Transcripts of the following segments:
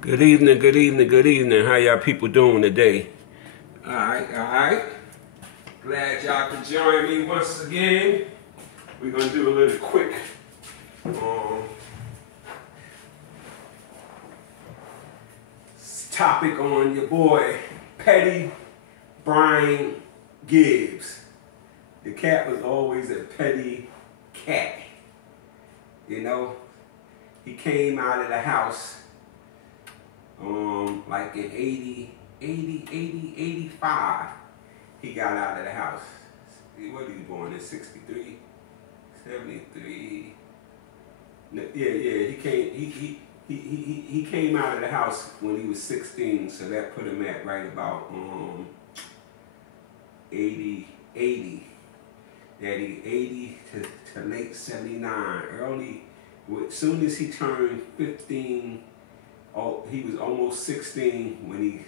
Good evening, good evening, good evening. How y'all people doing today? Alright. Glad y'all could join me once again. We're gonna do a little quick topic on your boy Petty Brian Gibbs. The cat was always a petty cat. You know, he came out of the house like in 85, he got out of the house. What did he born in 63? 73? He came out of the house when he was 16, so that put him at right about 80. That he 80 to late 79. Early, as soon as he turned 15, he was almost 16 when he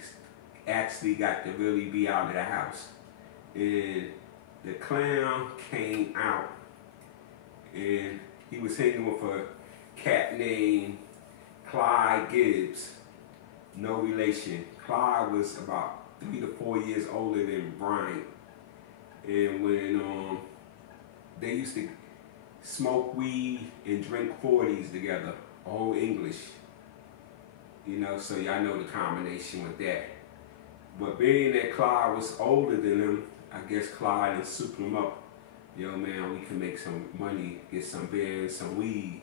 actually got to really be out of the house. And the clown came out, and he was hanging with a cat named Clyde Gibbs. No relation. Clyde was about 3 to 4 years older than Brian. And when they used to smoke weed and drink 40s together, all English. You know, so y'all know the combination with that. But being that Clyde was older than him, I guess Clyde and souped him up. Yo man, we can make some money, get some beer and some weed.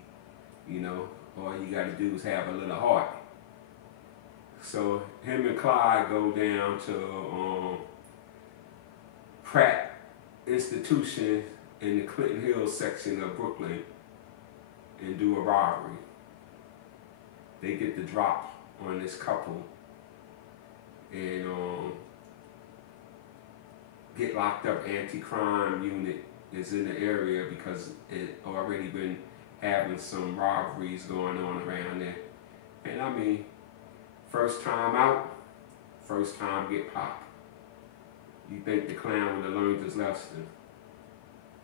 You know, all you gotta do is have a little heart. So him and Clyde go down to Pratt Institution in the Clinton Hills section of Brooklyn and do a robbery. They get the drop on this couple and get locked up. Anti-crime unit is in the area because it already been having some robberies going on around there. And I mean, first time out, first time get popped. You think the clown would have learned his lesson.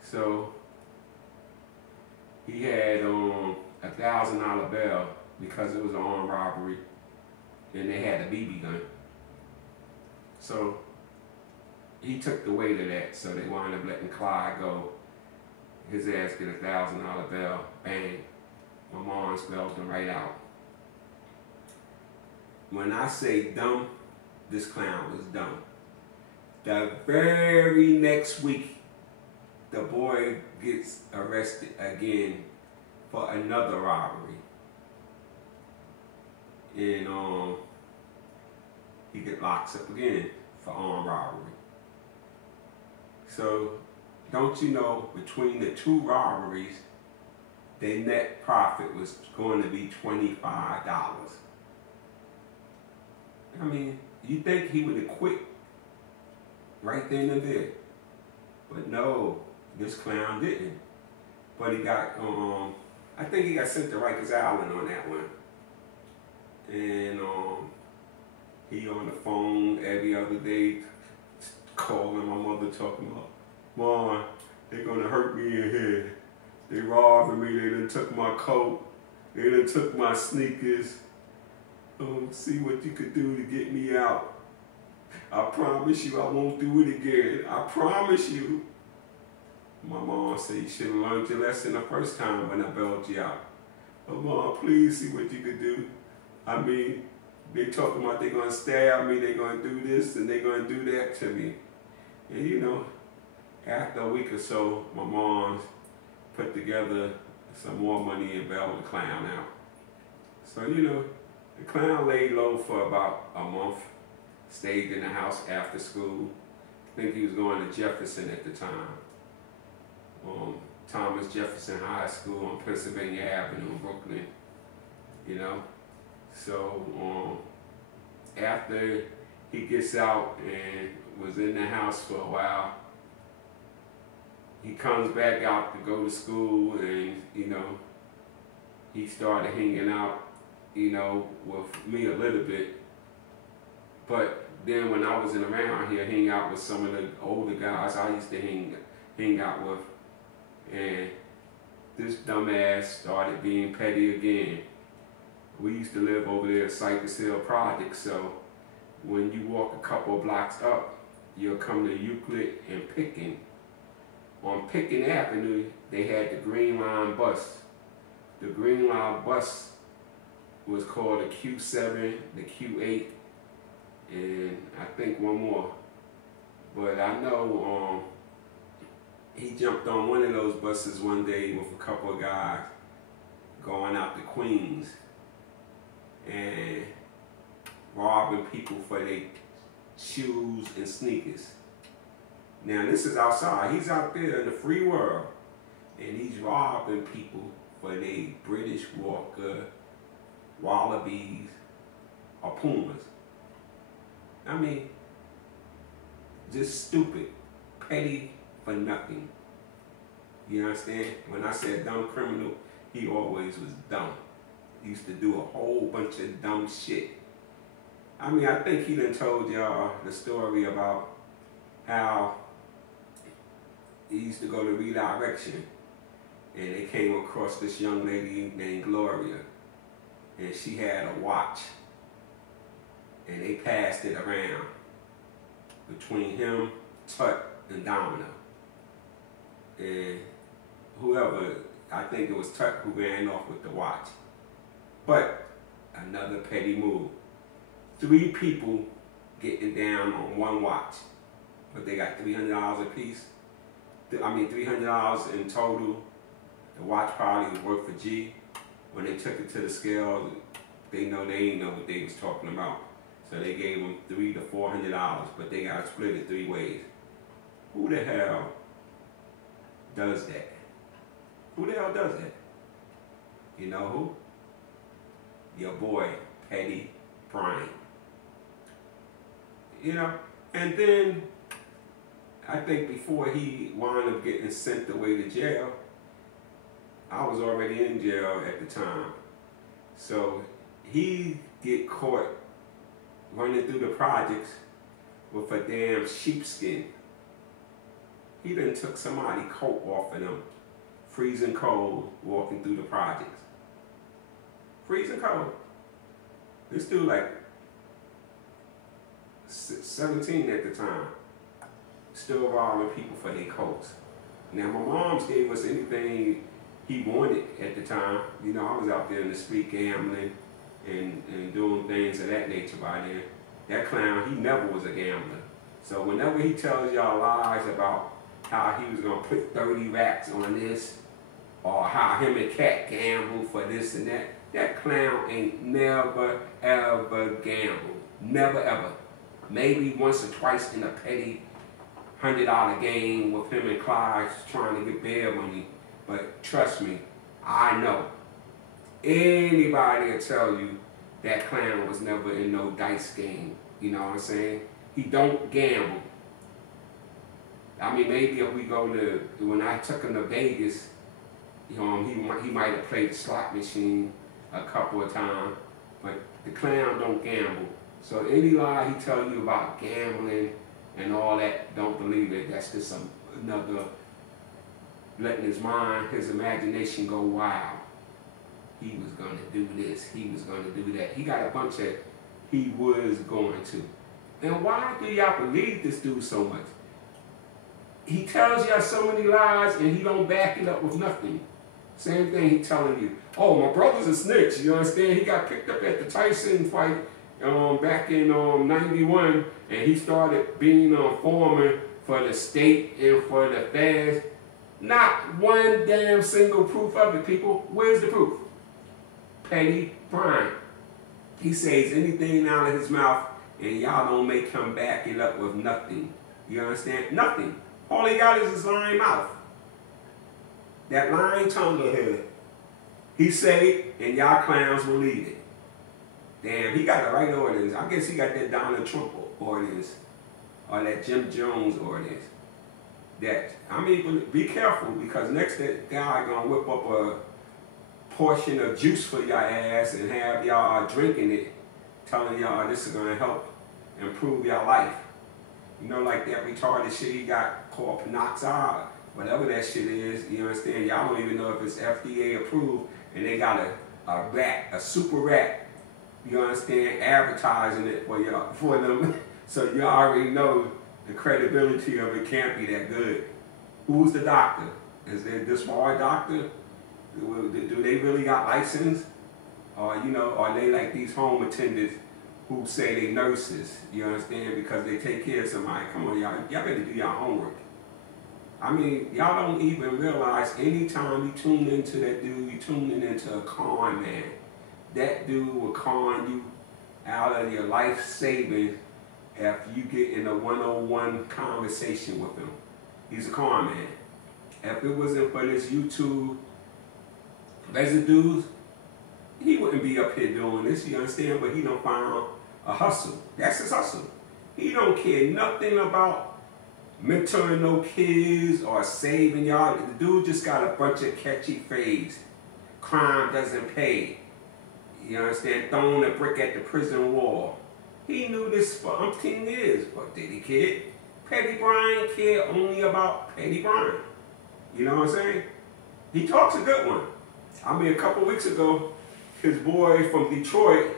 So he had $1,000 bail because it was an armed robbery and they had a BB gun. So he took the weight of that, so they wound up letting Clyde go. His ass get a $1,000 bail, bang. My mom spelled him right out. When I say dumb, this clown was dumb. The very next week, the boy gets arrested again for another robbery. And he get locked up again for armed robbery. So don't you know, between the two robberies, their net profit was going to be $25. I mean, you think he would have quit right then and there. But no, this clown didn't. But he got, I think he got sent to Rikers Island on that one. And he on the phone every other day calling my mother talking about, Mom, they're gonna hurt me in here. They robbing me, they done took my coat, they done took my sneakers. See what you could do to get me out. I promise you I won't do it again. I promise you. My mom said you should have learned your lesson the first time when I bailed you out. But Mom, please see what you could do. I mean, they talking about they're gonna stab me, they're gonna do this, and they're gonna do that to me. And you know, after a week or so, my mom put together some more money and bailed the clown out. So you know, the clown laid low for about a month, stayed in the house after school. I think he was going to Jefferson at the time. Thomas Jefferson High School on Pennsylvania Avenue in Brooklyn, you know. So after he gets out and was in the house for a while, he comes back out to go to school and, you know, he started hanging out, you know, with me a little bit. But then when I wasn't around here, hang out with some of the older guys I used to hang out with. And this dumbass started being petty again. We used to live over there at Cypress Hill Project, so when you walk a couple of blocks up, you'll come to Euclid and Pitkin. On Pitkin Avenue, they had the Green Line bus. The Green Line bus was called the Q7, the Q8, and I think one more. But I know he jumped on one of those buses one day with a couple of guys going out to Queens and robbing people for their shoes and sneakers. Now this is outside. He's out there in the free world, and he's robbing people for their British Walker, Wallabies, or Pumas. I mean, just stupid, petty for nothing. You understand? When I said dumb criminal, he always was dumb. He used to do a whole bunch of dumb shit. I mean, I think he done told y'all the story about how he used to go to redirection, and they came across this young lady named Gloria, and she had a watch, and they passed it around between him, Tut, and Domino. And whoever, I think it was Tut who ran off with the watch. But another petty move. 3 people getting down on one watch, but they got $300 a piece. I mean, $300 in total. The watch probably was worth for G. When they took it to the scale, they ain't know what they was talking about. So they gave them $300 to $400, but they got to split it 3 ways. Who the hell does that? Who the hell does that? You know who? Your boy, Petty Brian. You know, and then I think before he wound up getting sent away to jail, I was already in jail at the time. So he get caught running through the projects with a damn sheepskin. He done took somebody's coat off of them, freezing cold, walking through the projects. Freezing cold. This dude like 17 at the time, still robbing people for their coats. Now my mom's gave us anything he wanted at the time. You know, I was out there in the street gambling and doing things of that nature by then. That clown, he never was a gambler. So whenever he tells y'all lies about how he was gonna put 30 racks on this, or how him and Cat gambled for this and that, that clown ain't never ever gambled. Never ever. Maybe once or twice in a petty $100 game with him and Clyde trying to get bail money. But trust me, I know. Anybody will tell you that clown was never in no dice game. You know what I'm saying? He don't gamble. I mean, maybe if we go to, when I took him to Vegas, he might have played the slot machine a couple of times, but the clown don't gamble. So any lie he tell you about gambling and all that, don't believe it. That's just another letting his mind, his imagination go wild. He was going to do this, he was going to do that. He got a bunch of he was going to. And why do y'all believe this dude so much? He tells y'all so many lies and he don't back it up with nothing. Same thing he telling you. Oh, my brother's a snitch, you understand? He got picked up at the Tyson fight back in 91, and he started being foreman for the state and for the feds. Not one damn single proof of it, people. Where's the proof? Petty Brian. He says anything out of his mouth, and y'all don't make him back it up with nothing. You understand? Nothing. All he got is his lying mouth. That lying tongue of his. He say it, and y'all clowns believe it. Damn, he got the right ordinance. I guess he got that Donald Trump ordinance, or that Jim Jones ordinance. That, I mean, be careful, because next that guy gonna whip up a portion of juice for your ass and have y'all drinking it, telling y'all this is gonna help improve your life. You know, like that retarded shit he got called Panoxide, whatever that shit is, you understand? Y'all don't even know if it's FDA approved, and they got a rat, a super rat, you understand, advertising it for y'all, for them. So you already know the credibility of it can't be that good. Who's the doctor? Is there this hard doctor? Do they really got license? Or, you know, are they like these home attendants who say they nurses, you understand, because they take care of somebody? Come on, y'all better do your homework. I mean, y'all don't even realize anytime you tune into that dude, you tuning into a con man. That dude will con you out of your life savings if you get in a one-on-one conversation with him. He's a con man. If it wasn't for this YouTube residue, he wouldn't be up here doing this, you understand? But he don't find a hustle. That's his hustle. He don't care nothing about mentoring no kids or saving y'all. The dude just got a bunch of catchy phrase. Crime doesn't pay. You understand? Throwing a brick at the prison wall. He knew this for umpteen years, but did he care? Petty Brian cared only about Petty Brian. You know what I'm saying? He talks a good one. I mean, a couple weeks ago, his boy from Detroit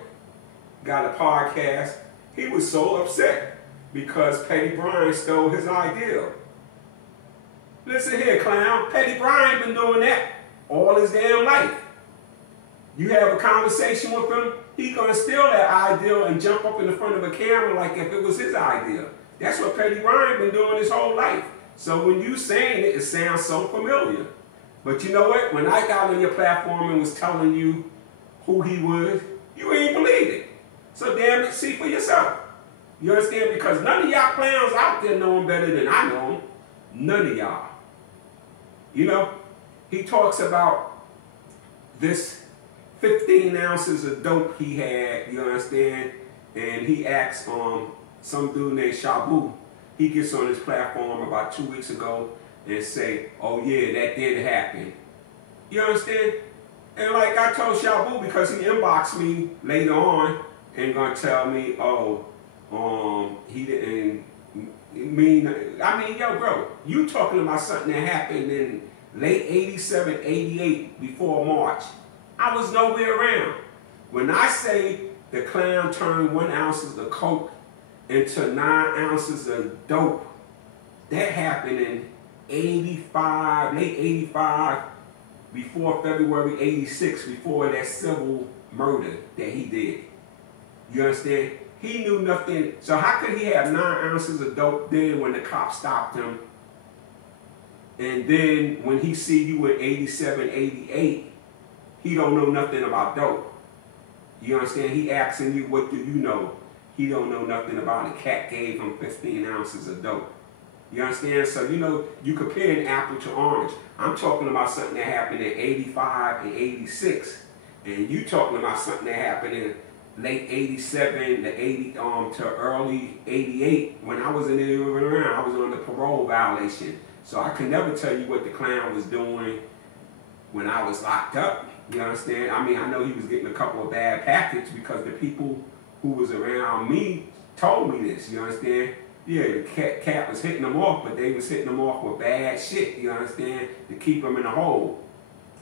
got a podcast. He was so upset because Petty Brian stole his idea. Listen here, clown. Petty Brian been doing that all his damn life. You have a conversation with him, he gonna steal that idea and jump up in the front of a camera like if it was his idea. That's what Petty Brian been doing his whole life. So when you saying it, it sounds so familiar. But you know what? When I got on your platform and was telling you who he was, you ain't believe it. So damn it, see for yourself. You understand? Because none of y'all clowns out there know him better than I know him. None of y'all. You know, he talks about this 15 ounces of dope he had, you understand? And he asks some dude named Shabu. He gets on his platform about 2 weeks ago and say, oh yeah, that did happen. You understand? And like I told Shabu, because he inboxed me later on and gonna tell me, oh, he didn't mean, yo bro, you talking about something that happened in late 87, 88, before March. I was nowhere around. When I say the clown turned 1 ounce of coke into 9 ounces of dope, that happened in 85, late 85, before February 86, before that civil murder that he did. You understand? He knew nothing. So how could he have 9 ounces of dope then when the cops stopped him? And then when he see you in 87, 88, he don't know nothing about dope. You understand? He asking you, what do you know? He don't know nothing about it. Cat gave him 15 ounces of dope. You understand? So, you know, you comparing apple to orange. I'm talking about something that happened in 85 and 86. And you talking about something that happened in late 87 to 80 to early 88. When I wasn't even around, I was on the parole violation. So I could never tell you what the clown was doing when I was locked up. You understand? I mean, I know he was getting a couple of bad packets because the people who was around me told me this. You understand? Yeah, the cat was hitting them off, but they was hitting them off with bad shit. You understand? To keep them in the hole.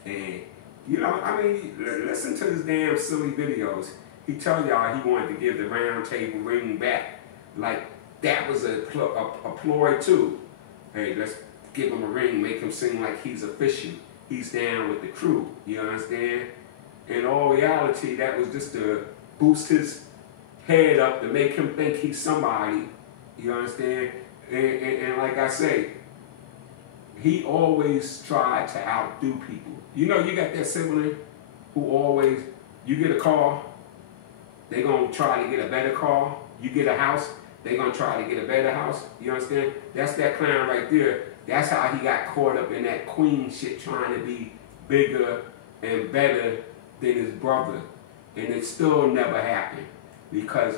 And, you know, I mean, listen to his damn silly videos. He tell y'all he wanted to give the round table ring back. Like, that was a ploy too. Hey, let's give him a ring, make him seem like he's official. He's down with the crew, you understand? In all reality, that was just to boost his head up, to make him think he's somebody, you understand? And like I say, he always tried to outdo people. You know, you got that sibling who always, you get a car, they gonna try to get a better car. You get a house, they gonna try to get a better house. You understand? That's that clown right there. That's how he got caught up in that queen shit, trying to be bigger and better than his brother. And it still never happened because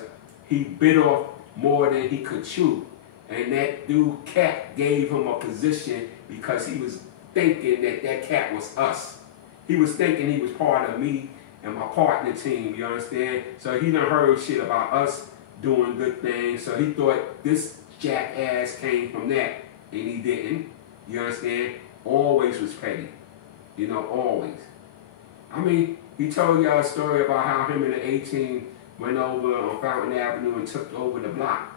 he bit off more than he could chew. And that dude Cat gave him a position because he was thinking that that cat was us. He was thinking he was part of me and my partner team, you understand? So he done heard shit about us doing good things. So he thought this jackass came from that. And he didn't, you understand? Always was petty, you know, always. I mean, He told y'all a story about how him and the 18 went over on Fountain Avenue and took over the block.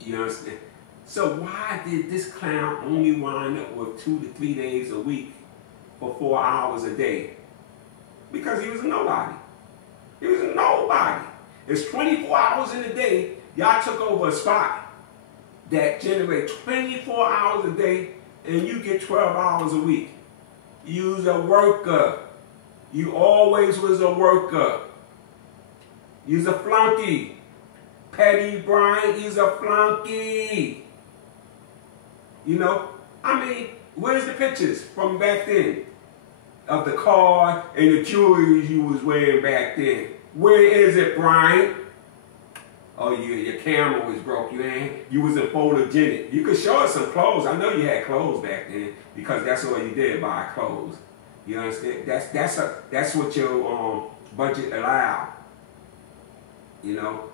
You understand? So why did this clown only wind up with 2 to 3 days a week for 4 hours a day? Because he was a nobody. He was a nobody. It's 24 hours in a day. Y'all took over a spot that generates 24 hours a day and you get 12 hours a week. You's a worker. You always was a worker. You's a flunky. Petty Brian, he's a flunky. You know, I mean, where's the pictures from back then of the car and the jewelry you was wearing back then? Where is it, Brian? Oh, your camera was broke. You wasn't photogenic. You could show us some clothes. I know you had clothes back then because that's all you did, buy clothes. You understand? That's what your budget allowed. You know,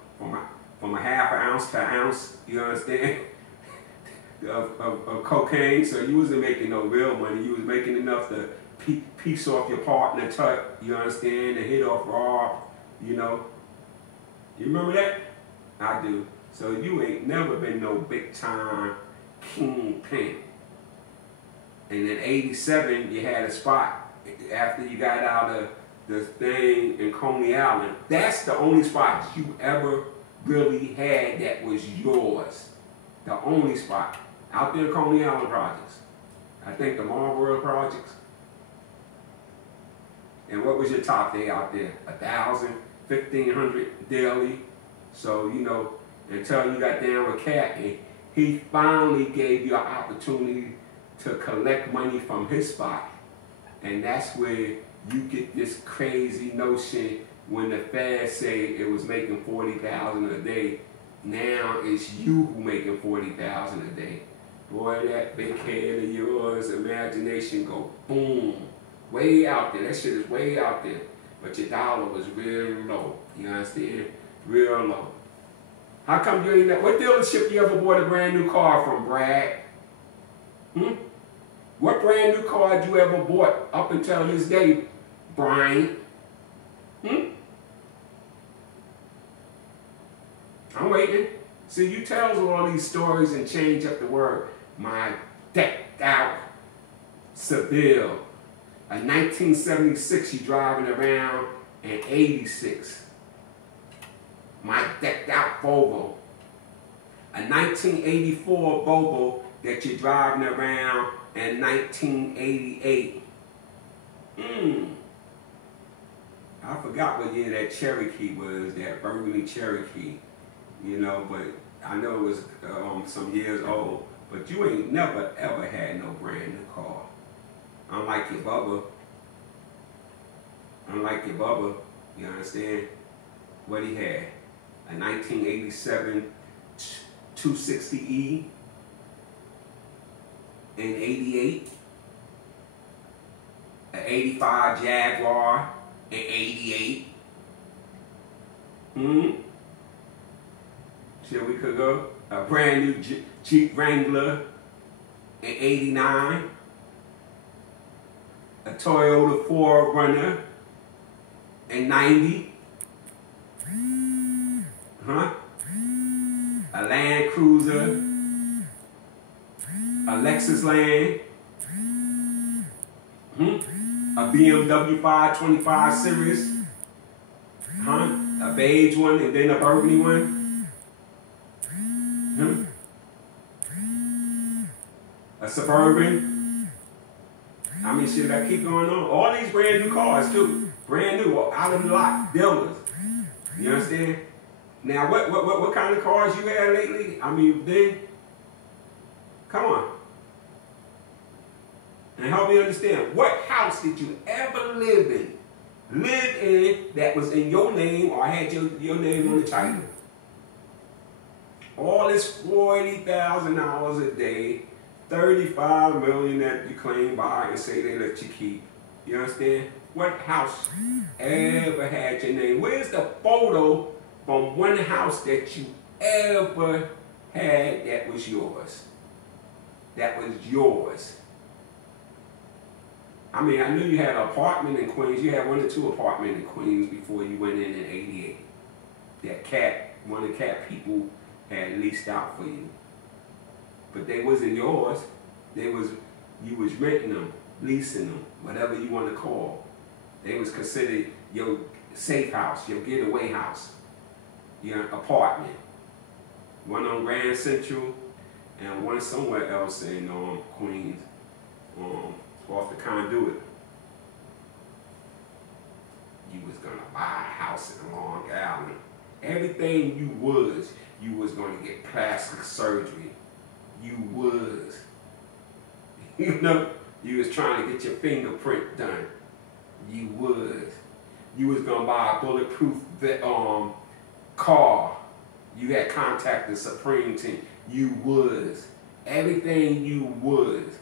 from a half an ounce to an ounce. You understand? of cocaine. So you wasn't making no real money. You was making enough to piece off your partner tuck. You understand? And hit off Rob. You know. You remember that? I do. So you ain't never been no big time kingpin. And in '87, you had a spot after you got out of the thing in Coney Island. That's the only spot you ever really had that was yours. The only spot. Out there in Coney Island projects. I think the Marlboro projects. And what was your top day out there? 1,000, 1,500 daily. So, you know, until you got down with Cat, and he finally gave you an opportunity to collect money from his spot. And that's where you get this crazy notion when the Fed say it was making 40,000 a day. Now it's you who making 40,000 a day. Boy, that big head of yours, imagination go boom. Way out there. That shit is way out there. But your dollar was real low. You understand? Real low. How come you ain't that? What dealership you ever bought a brand new car from, Brad? What brand new car did you ever bought up until this day, Brian? I'm waiting. See, you tell all these stories and change up the word. My decked out Seville. A 1976 you driving around in 86. My decked out Volvo. A 1984 Volvo that you're driving around in 1988. I forgot what year that Cherokee was, that burgundy Cherokee. You know, but I know it was some years old. But you ain't never ever had no brand new car. Unlike your Bubba. Unlike your Bubba, you understand? What he had? A 1987 260E in 88. An 85 Jaguar in 88. Shit, we could go. A brand new Jeep Wrangler in 89. A Toyota 4Runner in 90. A Land Cruiser. A Lexus Land. A BMW 525 Series. A beige one and then a burgundy one. A Suburban. I mean, shit, I keep going on. All these brand new cars, too. Brand new, out of the lot, dealers. You understand? Now, what kind of cars you had lately? I mean, then, come on. And help me understand. What house did you ever live in that was in your name or had your name on the title? All this $40,000 a day, $35 million that you claim by and say they let you keep. You understand? What house ever had your name? Where's the photo from one house that you ever had that was yours? That was yours. I mean, I knew you had an apartment in Queens. You had 1 or 2 apartments in Queens before you went in '88. That one of the cat people had leased out for you. But they wasn't yours. You was renting them, leasing them, whatever you want to call. They was considered your safe house, your getaway house, your apartment. One on Grand Central and one somewhere else in Queens, off the Conduit. You was gonna buy a house in Long Island. Everything you was gonna get plastic surgery. You was. You know, you was trying to get your fingerprint done. You was. You was gonna buy a bulletproof car. You had contacted Supreme Team. You was. Everything you was.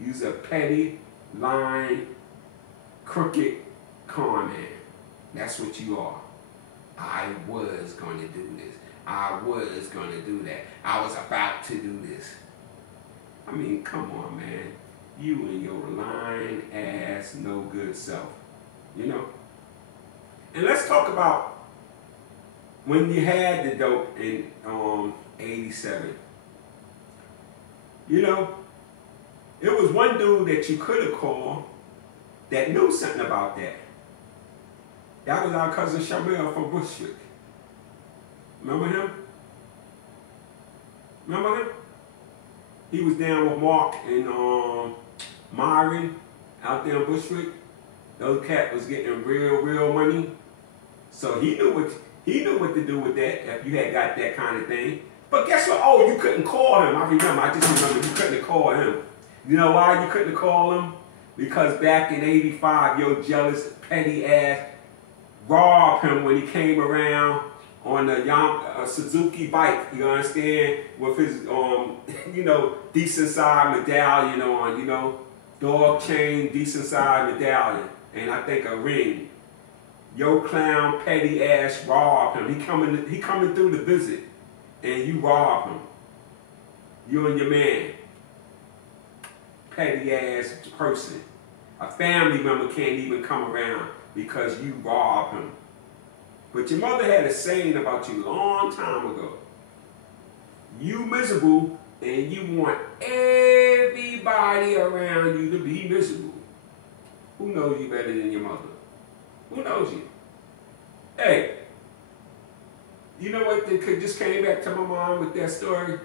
You was a petty, lying, crooked con man. That's what you are. I was going to do this. I was going to do that. I was about to do this. I mean, come on, man. You and your lying ass, no good self. You know? And let's talk about when you had the dope in '87. You know, it was one dude that you could have called that knew something about that. That was our cousin Shamil from Bushwick. Remember him? Remember him? He was down with Mark and Myron out there in Bushwick. Those cat was getting real money. So he knew what to do with that if you had got that kind of thing. But guess what? Oh, you couldn't call him. I just remember you couldn't call him. You know why you couldn't call him? Because back in '85, your jealous, petty ass robbed him when he came around on the Suzuki bike, you understand, with his, you know, decent side medallion on, you know, dog chain, decent side medallion, and I think a ring. Your clown, petty ass robbed him. He coming through the visit, and you robbed him. You and your man. Petty ass person. A family member can't even come around because you robbed him. But your mother had a saying about you a long time ago. You miserable and you want everybody around you to be miserable. Who knows you better than your mother? Who knows you? Hey, you know what just came back to my mind with that story?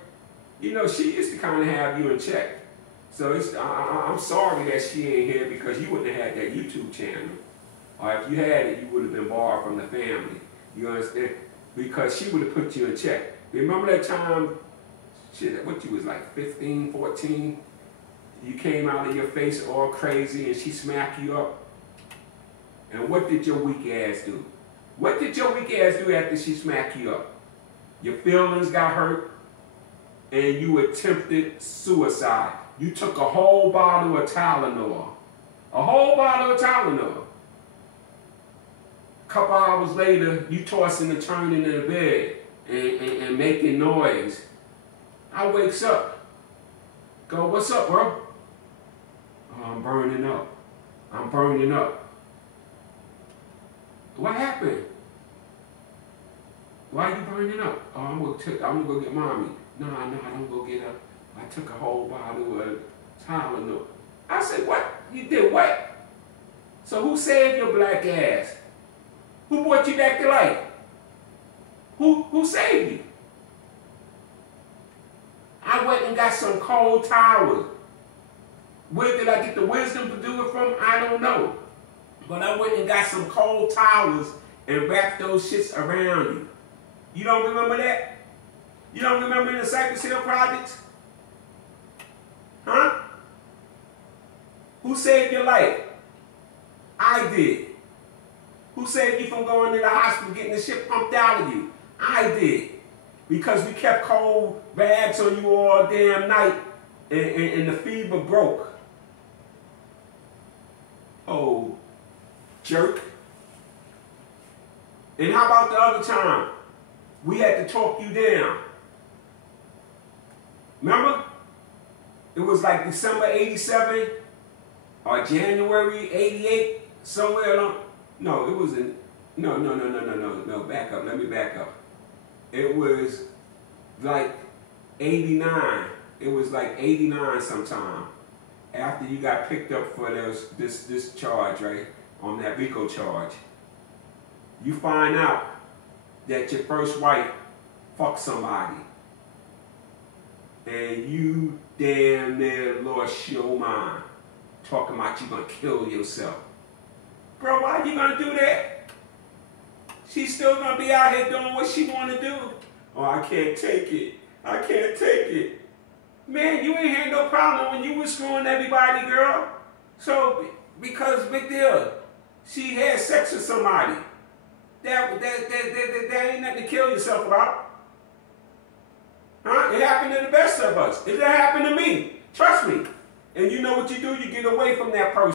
You know, she used to kind of have you in check. So I'm sorry that she ain't here because you wouldn't have had that YouTube channel. Or if you had it, you would have been barred from the family. You understand? Because she would have put you in check. Remember that time, shit, what you was like 15, 14? You came out of your face all crazy and she smacked you up? And what did your weak ass do? What did your weak ass do after she smacked you up? Your feelings got hurt and you attempted suicide. You took a whole bottle of Tylenol. A whole bottle of Tylenol. A couple hours later, you tossing and turning in the bed and making noise. I wakes up. Go, what's up, bro? Oh, I'm burning up. I'm burning up. What happened? Why are you burning up? Oh, I'm gonna go get mommy. No, don't go get her. I took a whole bottle of Tylenol. I said, what? You did what? So who saved your black ass? Who brought you back to life? Who saved you? I went and got some cold towels. Where did I get the wisdom to do it from? I don't know. But I went and got some cold towels and wrapped those shits around you. You don't remember that? You don't remember the Cypress Hill projects? Huh? Who saved your life? I did. Who saved you from going to the hospital, getting the shit pumped out of you? I did. Because we kept cold rags on you all damn night and the fever broke. Oh, jerk. And how about the other time? We had to talk you down. Remember? It was like December '87. or January '88, somewhere along. No, it wasn't. No, back up. Let me back up. It was like 89. It was like 89 sometime. After you got picked up for this charge, right? On that RICO charge. You find out that your first wife fucked somebody. And you damn near lost your mind. Talking about you gonna kill yourself. Bro, why you gonna do that? She's still gonna be out here doing what she wanna do. Oh, I can't take it. I can't take it. Man, you ain't had no problem when you was screwing everybody, girl. So, because, big deal, she had sex with somebody. That ain't nothing to kill yourself about. Huh? It happened to the best of us. It didn't happen to me. Trust me. And you know what you do? You get away from that person.